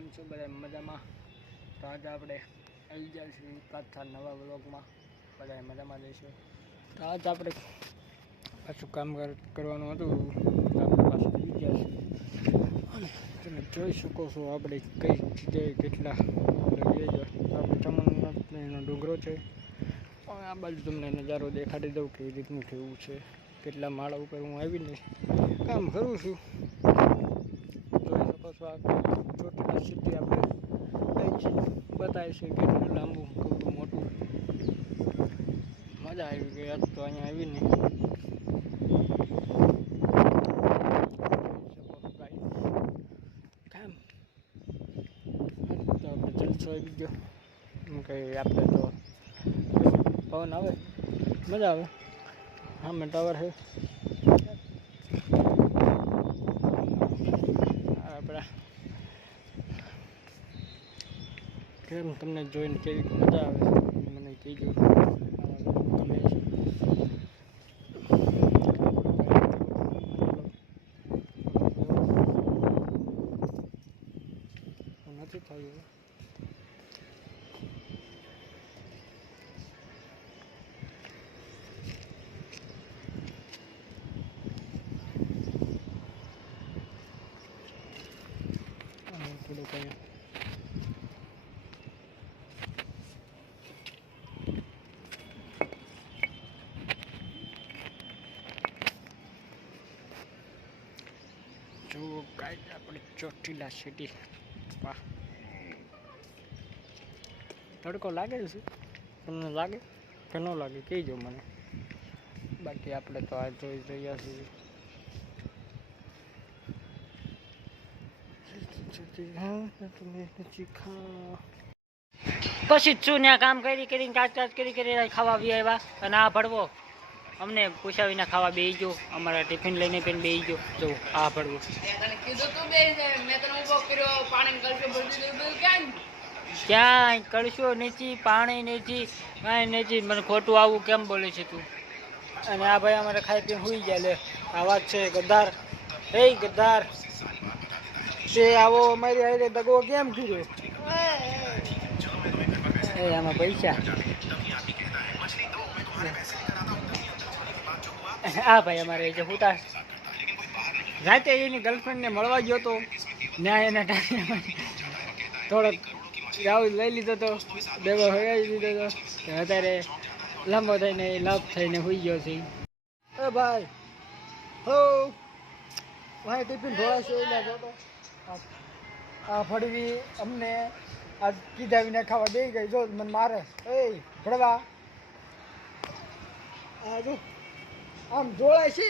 કેમ છો બધા મજામાં? તો આજે આપણે આવી ગયા છીએ પાછા નવા વ્લોગમાં, બધા મજામાં રહીશું. તો આજે આપણે પાછું કામ કરવાનું હતું, તો આપણે પાછું આવી ગયા છીએ અને તમે જોઈ શકો છો આપણે કઈ જગ્યાએ કેટલા આપણે ચમનનો ડુંગરો છે. અને આ બાજુ તમને નજારો દેખાડી દઉં કેવી રીતનું કેવું છે, કેટલા માળા ઉપર હું આવીને કામ કરું છું. જોઈ શકો છો આ ચોટીલા સિટી આપણે બતાવે છે કેટલું લાંબુ કેટલું મોટું. મજા આવી ગઈ આજ તો અહીંયા આવીને. કામ તો આપણે જલસો આવી ગયો એમ કંઈ આપણે તો પવન આવે મજા આવે. સામે ટાવર છે આપણા. કેમ તમને જોઈને કેવી મજા આવે મને કહેજો. ગમે છે નથી થયું. થોડુંક અહીંયા જો ગાઈડ આપણે ચોટીલા સિટી. વાહ, તડકો લાગે છે તમને? લાગે કે ન લાગે કહેજો મને. બાકી આપણે તો આ જોઈ રહ્યા છીએ. પછી શું ત્યાં કામ કરીને કાચ કરી ખાવા બી આવ્યા, અને આ ભડવો અમને પૂછ્યા વિના ખાવા બેસી ગયો. અમારા ટિફિન લઈને પણ બેસી ગયો. જો આ ભડવો ક્યાંય કળશો નથી, પાણી નથી, કાંઈ નથી. મને ખોટું આવું કેમ બોલે છે તું? અને આ ભાઈ અમારે ખાઈ પીને સુઈ ગયા. લે આ વાત છે ગદ્દાર. હે ગદ્દાર, તે આવો અમારી હારે દગો કેમ કર્યો? એ આમાં પૈસા. હા ભાઈ અમારે જે હુતા રાતે એની ગર્લફ્રેન્ડને મળવા ગયો તો ત્યાં એના ટાઈમે થોડોક રાહુલ લઈ લીધો હતો, દેવો હગાવી લીધો હતો. અત્યારે લાંબો થઈને લપ થઈને સુઈ ગયો છે. એ ભાઈ હો ભાઈ ટિફિન થોડા છે એટલે જોતો આ ફળવી અમને આ કીધા વિના ખાવા દઈ ગઈ. જો મને મારે એ ભડવા આ જો આમ જોડાય છે.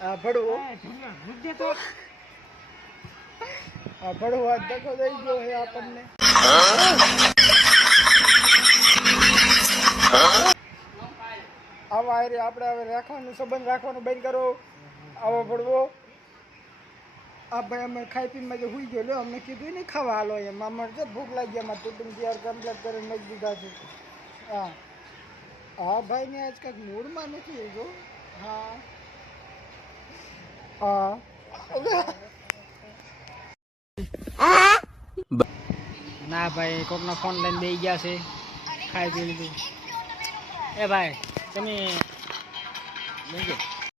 આ ભડવું આ ધક્કો દઈ ગયો છે આપણને. આવા હારે આપણે હવે રાખવાનું સંબંધ રાખવાનું બંધ કરો. આવો ભડવો આ ભાઈ અમે ખાઈ પીને જે સુઈ ગયો. લો અમને કીધું નહીં ખાવા હાલો એમ. અમારે જો ભૂખ લાગી, અમારે ટિફિન તૈયાર કમ્પ્લીટ કરીને મૂકી દીધા છે. હા હા ભાઈને આજ કાંઈક મૂડમાં નથી. જો હા હા ના ભાઈ કોકનો ફોન લઈને બેસી ગયા છે. ખાઈ પી લીધું. એ ભાઈ તમે